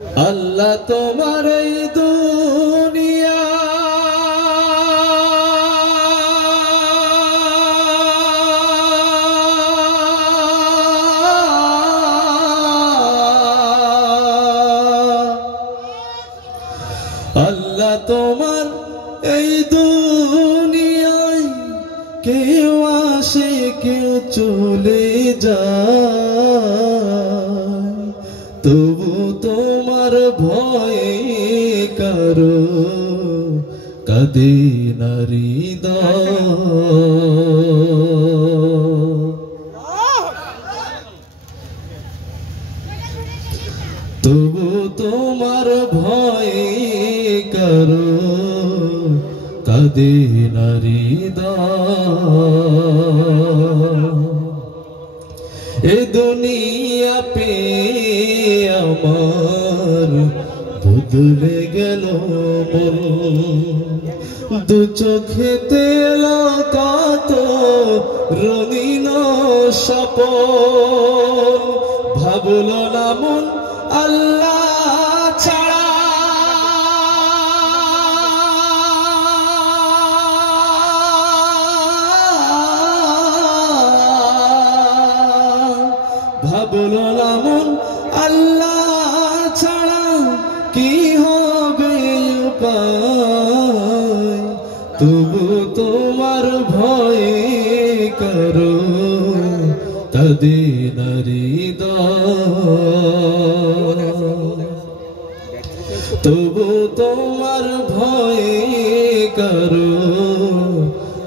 আল্লাহ তোমার এই দুনিয়া আল্লাহ তোমার এই দুনিয়ায় কেউ আসে কেউ চলে যায়, তবু তোমার ভয়ে কারো কাঁদে না হৃদয়। তবু তোমার ভয়ে কারো কাঁদে না হৃদয়। এ দুনিয়া পে আমার বদলে গেল মন, দু চোখেতে কত রঙিন স্বপন। ভাবলো না মন আল্লাহ ছাড়া ভাবলো না মন আল্লাহ ছাড়া কি হবে উপায়, তবু তোমার ভয়ে করো কাঁদে না হৃদয়। তবু তোমার ভয়ে করো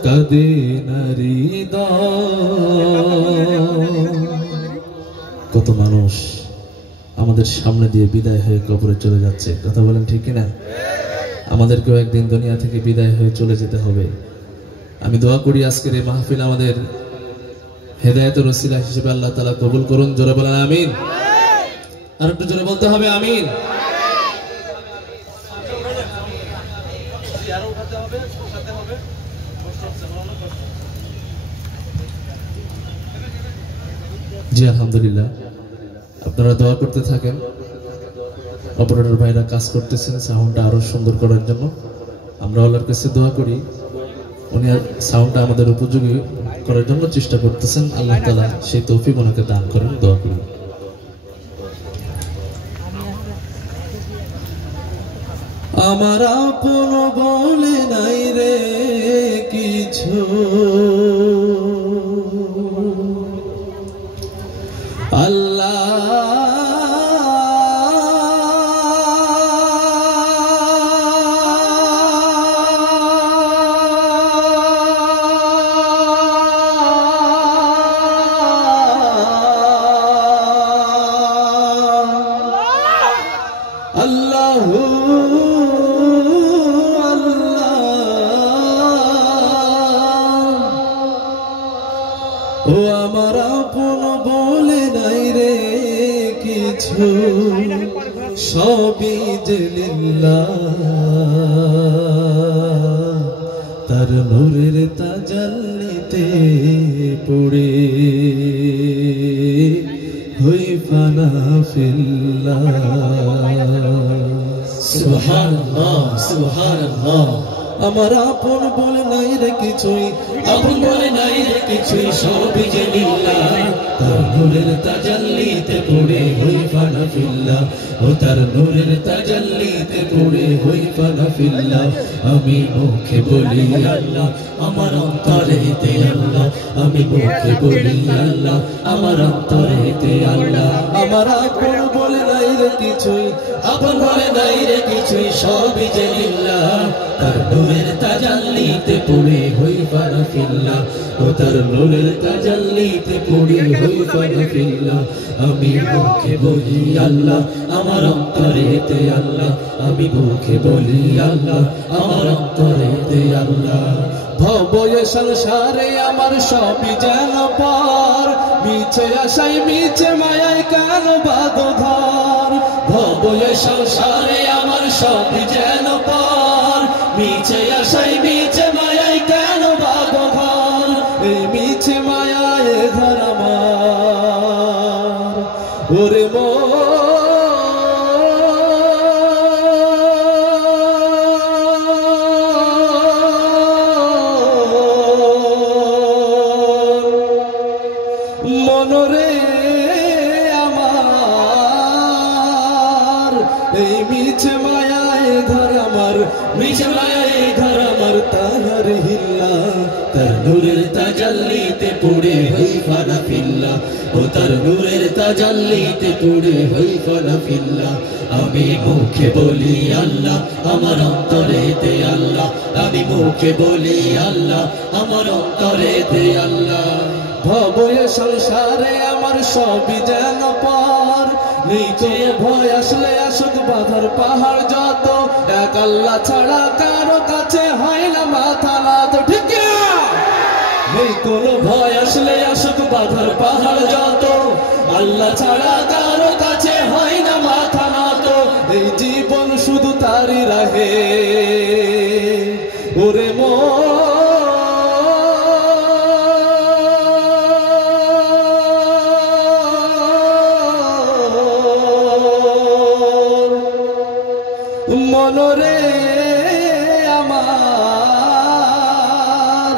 কাঁদে না হৃদয়। কত মানুষ আমাদের সামনে দিয়ে বিদায় হয়ে কবরে চলে যাচ্ছে, কথা বলেন ঠিক কিনা? আমাদেরকেও একদিন দুনিয়া থেকে বিদায় হয়ে চলে যেতে হবে। আমি দোয়া করি আজকের এই মাহফিল আমাদের হেদায়েতের ওসিলা হিসেবে আল্লাহ তাআলা কবুল করুন। জোরে বলেন আমিন। আর একটু জোরে বলতে হবে আমিন। জি আলহামদুলিল্লাহ, আপনারা দোয়া করতে থাকেন। অপারেটর ভাইরা কাজ করতেছেন সাউন্ডটা আরো সুন্দর করার জন্য। আমরা আল্লাহর কাছে দোয়া করি উনি সাউন্ডটা আমাদের উপযোগী করার জন্য চেষ্টা করতেছেন। আল্লাহ তাআলা সেই তৌফিক ওনাকে দান করেন, দোয়া করি। আমার আপন বলে নাই রে কিছু, আল্লাহ আল্লাহ ও আমার আপন বলে নাই রে কিছু, সবই যে লিল্লাহ, তার নূরের তাজাল্লিতে পড়ে হই ফানা ফিল্লাহ। সুবহানাল্লাহ সুবহানাল্লাহ। আমার আপন বলে নাই রে কিছুই, আপন বলে নাই রে কিছুই, সবই যে লিল্লাহ, তার নূরের তাজাল্লিতে পড়ে হই ফানা ফিল্লাহ। ও তার নূরের তাজাল্লিতে পড়ে হই ফানা ফিল্লাহ। আমি মুখে বলি আল্লাহ, আমার অন্তরেতে আল্লাহ, আমি মুখে বলি আল্লাহ, আমার অন্তরেতে আল্লাহ। আমার আপন বলে নাই রে কিছুই, আপন বলে নাই রে কিছুই, সবই যে লিল্লাহ, তার নূরের তাজাল্লিতে পড়ে হই ফানা ফিল্লাহ। ও তার নূরের তাজাল্লিতে পড়ে হই ফানা ফিল্লাহ। আমি মুখে বলি আল্লাহ, আমার অন্তরেতে আল্লাহ, আমি মুখে বলি আল্লাহ, আমার অন্তরেতে আল্লাহ। ভবয়ে সংসারে আমার সবই যেন পার, মিছে আশায় মিছে মায়ায় কেন বাঁধো ধার। ভবয়ে সংসারে আমার সবই যেন পার, মিছে আশায় মিছে মায়ায় কেন বাঁধো ধার। এই মিছে মায়ায় ঘর আমার ওরে মন এই মিছে মায়ায় ঘর আমার, মিছে মায়ায় ঘর আমার তাহার হিল্লা, তার নূরের তাজাল্লিতে পড়ে হই ফানা ফিল্লা, ও তার নূরের তাজাল্লিতে পড়ে হই ফানা ফিল্লা। আমি মুখে বলি আল্লাহ, আমার অন্তরেতে আল্লাহ, আমি মুখে বলি আল্লাহ, আমার অন্তরেতে আল্লাহ। ভবয়ে সংসারে আমার সবই যেন পার, নেই কোনো ভয় আসলে আসুক বাধার পাহাড় যত, এক আল্লাহ ছাড়া কারো কাছে হয় না মাথা নত, ঠিক না? নেই কোনো ভয় আসলে আসুক বাধার পাহাড় যত, আল্লাহ ছাড়া কারো কাছে হয় না মাথা নত। এই জীবন শুধু তারই রাহে ওরে মনরে আমার,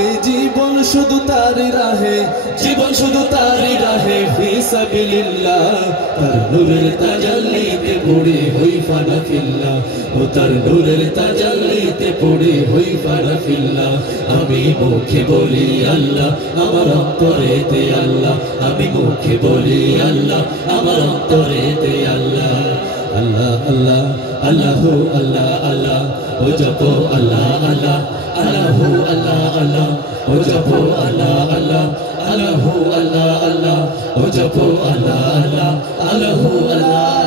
এই জীবন শুধু তারই রাহে, জীবন শুধু তারই রাহে ফি সাবিলিল্লাহ, তার নূরের তাজাল্লিতে পড়ে হই ফানা ফিল্লা, ও তার নূরের তাজাল্লিতে পড়ে হই ফানা ফিল্লা। আমি মুখে বলি আল্লাহ, আমার অন্তরেতে আল্লাহ, আমি মুখে বলি আল্লাহ, আমার অন্তরেতে আল্লাহ। আল্লাহ আল্লাহ আল্লাহু আল্লাহ আল্লাহ, ও জপো আল্লাহ আল্লাহ, আল্লাহু আল্লাহ আল্লাহ, ও জপো আল্লাহ আল্লাহ, আল্লাহু আল্লাহ আল্লাহ, ও জপো আল্লাহ আল্লাহ, আল্লাহু আল্লাহ।